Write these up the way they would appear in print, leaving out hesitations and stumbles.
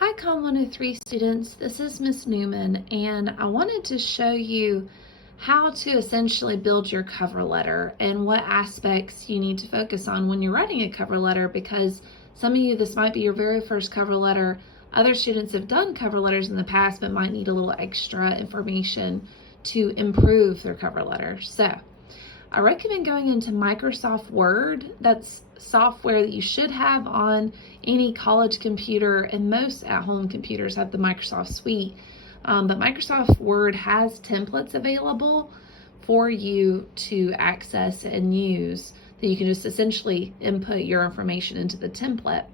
Hi, Com 103 students. This is Miss Newman, and I wanted to show you how to essentially build your cover letter and what aspects you need to focus on when you're writing a cover letter, because some of you, this might be your very first cover letter. Other students have done cover letters in the past but might need a little extra information to improve their cover letter. So I recommend going into Microsoft Word. That's software that you should have on any college computer, and most at-home computers have the Microsoft Suite. But Microsoft Word has templates available for you to access and use that you can just essentially input your information into the template.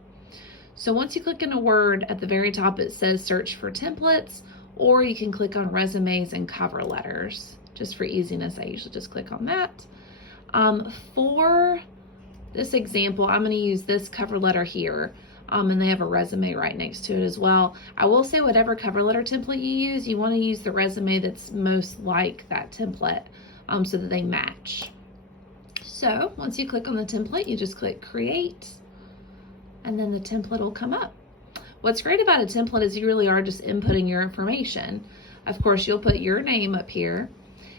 So once you click into Word, at the very top it says search for templates, or you can click on resumes and cover letters. Just for easiness, I usually just click on that. For this example, I'm going to use this cover letter here, and they have a resume right next to it as well. I will say whatever cover letter template you use, you want to use the resume that's most like that template, so that they match. So once you click on the template, you just click create, and then the template will come up. What's great about a template is you really are just inputting your information. Of course, you'll put your name up here.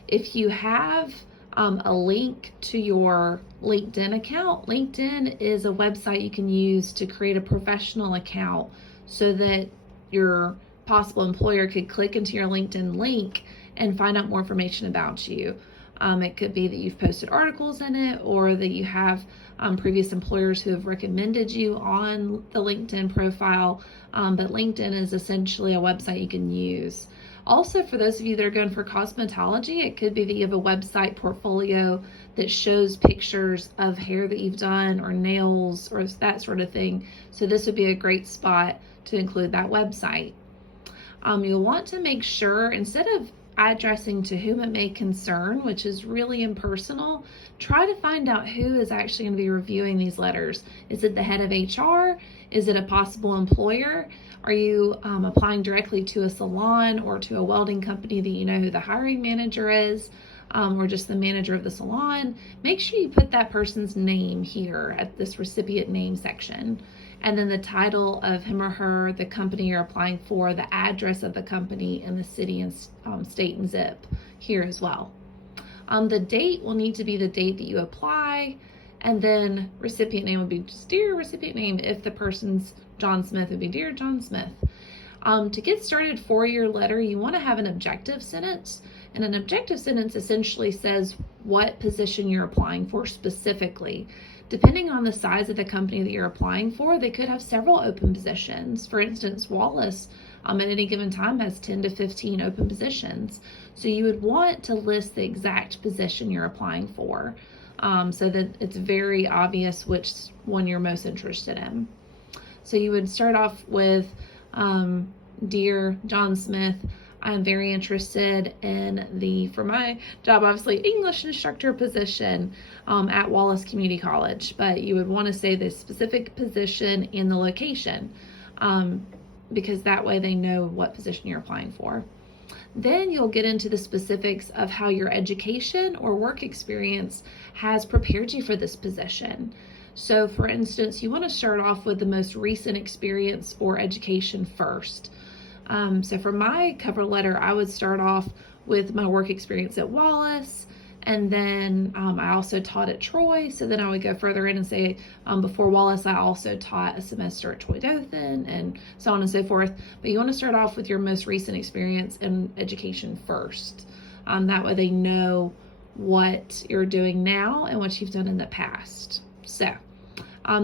If you have a link to your LinkedIn account, LinkedIn is a website you can use to create a professional account so that your possible employer could click into your LinkedIn link and find out more information about you. It could be that you've posted articles in it, or that you have previous employers who have recommended you on the LinkedIn profile, but LinkedIn is essentially a website you can use. Also, for those of you that are going for cosmetology, it could be that you have a website portfolio that shows pictures of hair that you've done or nails or that sort of thing. So this would be a great spot to include that website. You'll want to make sure, instead of addressing to whom it may concern, which is really impersonal, try to find out who is actually going to be reviewing these letters. Is it the head of HR? Is it a possible employer? Are you applying directly to a salon or to a welding company that you know who the hiring manager is, or just the manager of the salon? Make sure you put that person's name here at this recipient name section, and then the title of him or her, the company you're applying for, the address of the company, and the city and state and zip here as well. The date will need to be the date that you apply, and then recipient name would be just dear recipient name. If the person's John Smith, it would be dear John Smith. To get started for your letter, you want to have an objective sentence, and an objective sentence essentially says what position you're applying for specifically. Depending on the size of the company that you're applying for, they could have several open positions. For instance, Wallace at any given time has 10 to 15 open positions. So you would want to list the exact position you're applying for, so that it's very obvious which one you're most interested in. So you would start off with, dear John Smith, I'm very interested in for my job, obviously, English instructor position at Wallace Community College. But you would want to say the specific position and the location, because that way they know what position you're applying for. Then you'll get into the specifics of how your education or work experience has prepared you for this position. So for instance, you want to start off with the most recent experience or education first. So for my cover letter, I would start off with my work experience at Wallace, and then I also taught at Troy. So then I would go further in and say, before Wallace, I also taught a semester at Troy Dothan, and so on and so forth. But you want to start off with your most recent experience and education first. That way they know what you're doing now and what you've done in the past. So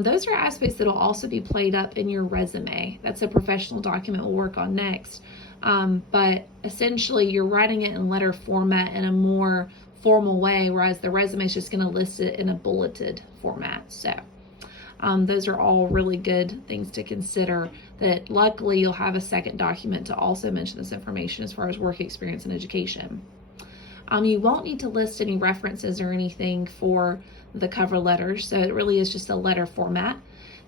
those are aspects that will also be played up in your resume. That's a professional document we'll work on next. But essentially, you're writing it in letter format in a more formal way, whereas the resume is just going to list it in a bulleted format. So those are all really good things to consider, that luckily you'll have a second document to also mention this information as far as work experience and education. You won't need to list any references or anything for the cover letter, so it really is just a letter format.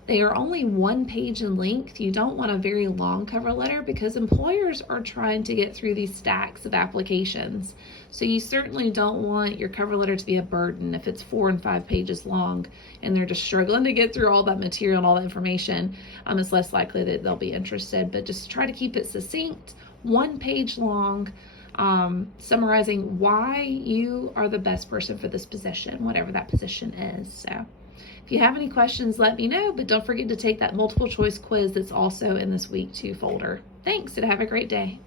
They are only 1 page in length. You don't want a very long cover letter because employers are trying to get through these stacks of applications. So you certainly don't want your cover letter to be a burden if it's 4 and 5 pages long and they're just struggling to get through all that material and all that information. It's less likely that they'll be interested, but just try to keep it succinct, 1 page long, summarizing why you are the best person for this position, whatever that position is. So if you have any questions, let me know, but don't forget to take that multiple choice quiz that's also in this week 2 folder. Thanks, and have a great day.